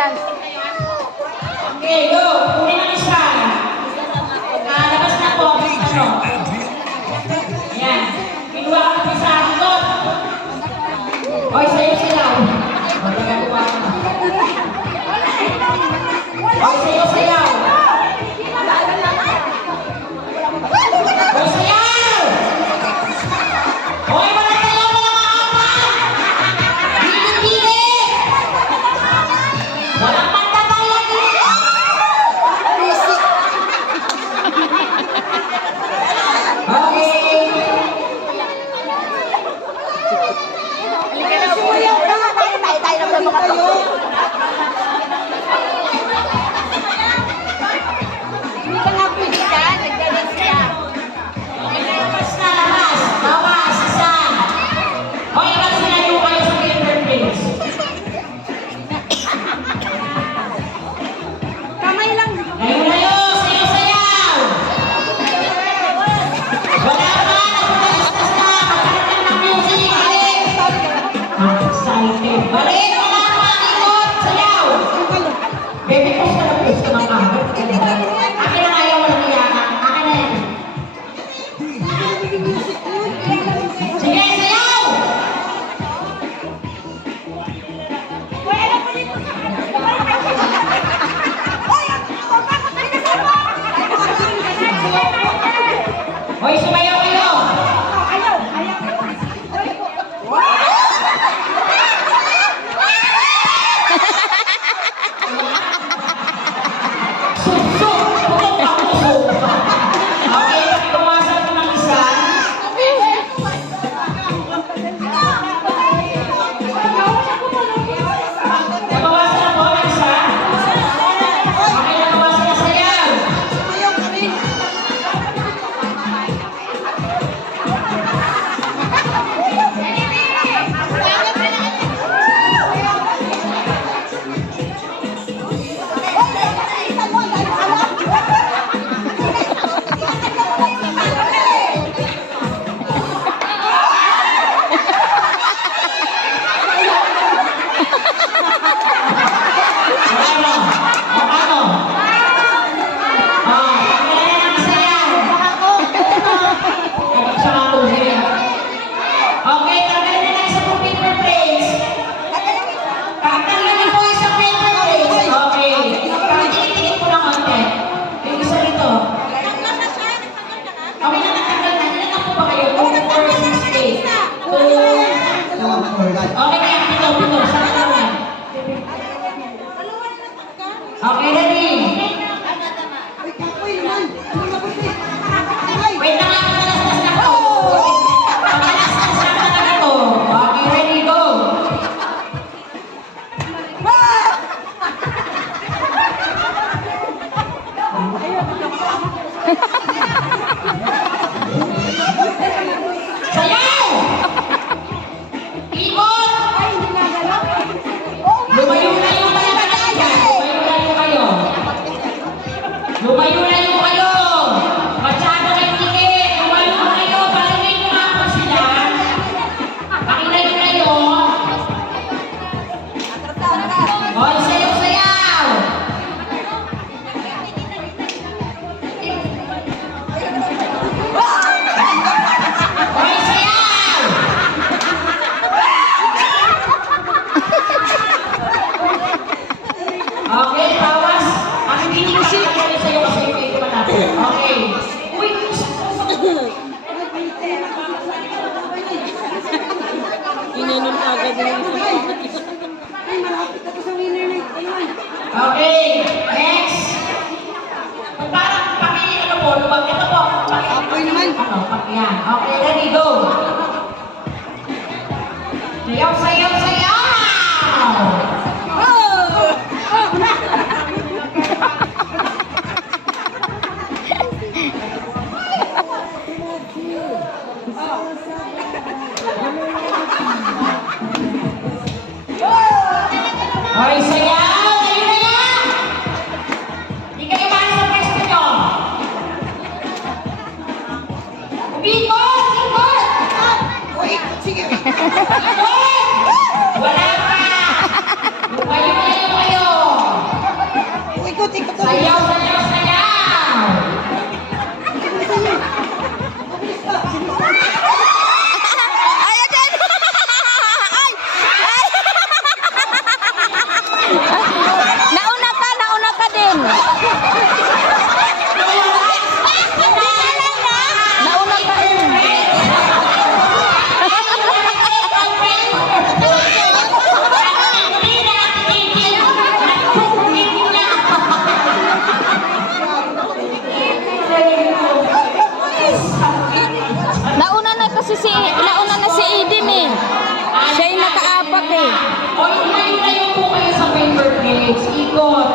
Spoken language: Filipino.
dance. Okay, go. Kunin ang isa. Labas na po. Ano? Ayan. Kinuha ka ng isa. Ikot. Oy, sa'yo silaw. Magagawa ka na. Oy, sa'yo silaw. Oy, sayaw! Oy, wala kayo mga apat! Gilid-gilid! Walang pantabay lagi! Okay! Tayo na mga kayo. Hindi ka nga pwede ka. Nagdalas ka. Labas na, labas! Bawas, isa! Okay, kasi layo kayo sa fingerprints. Kamay lang. Layo-layo! Sayaw-sayaw! Wala pa! Nagpalastas na! Magkakaroon ng music! Balik! Excited! Balik! Wala pa! Ikot! Sayaw! Baby, post ka na post ka ng agad. Akin na ayaw walang iyakan. Akin na yan. Sige, sayaw! Hoy, sumayaw kayo! Suksok! Pukok ako, suksok! Okay, pumasok ko ng isa. Nabawasan na po ng isa. Okay, nabawasan na sayaw. Ano? Ano? Tanggalin ang sayaw. Sa mga okay, tanggalin na lang isa pong paper plates. Tanggalin po isang paper plates. Okay. Tinikit ko ng konti. Yung isa rito. Okay na, natanggal na. Ilan na po ba kayo? 2, 4, 6, 8. 2. Okay na yan. Pito. Saan na naman? Okay, ready? Wait na nga, panalastas na ko. Panalastas na talaga to. Okay, ready, go. Sayaw! Ikot! Lumayo-layo kayo talaga dyan. Lumayo-layo kayo. Lumayo-layo kayo. Masyado kayo tikit. Lumayo kayo. Palagay nyo nga po sila. Pakilayo-layo. Hoy, sayaw-sayaw. Hoy, sayaw. Okay, tawas. Ang hindi ko siya sa'yo kasi yung ito natin. Okay. Uy, Ininom agad yung okay, next. Parang ano po, lumag. Ito po. Apoy naman. Ano, yan. Okay, ready, go. Sayaw, sayaw, sayaw! Hoy, sayaw! Kayo na yan! Hindi kayo mahal sa pwesto nyo. Bikot! Bikot! Uy, sige. Bikot! Wala pa! Lumayo-layo kayo! ikot. Sayaw, sayaw, sayaw! Ay, ayan! Ay! Ay! Nauna ka din. Nauna ka din. Nauna na si Eden eh. Siya yung nakaapak eh. O, tayo po kayo sa paper plates. Ikot.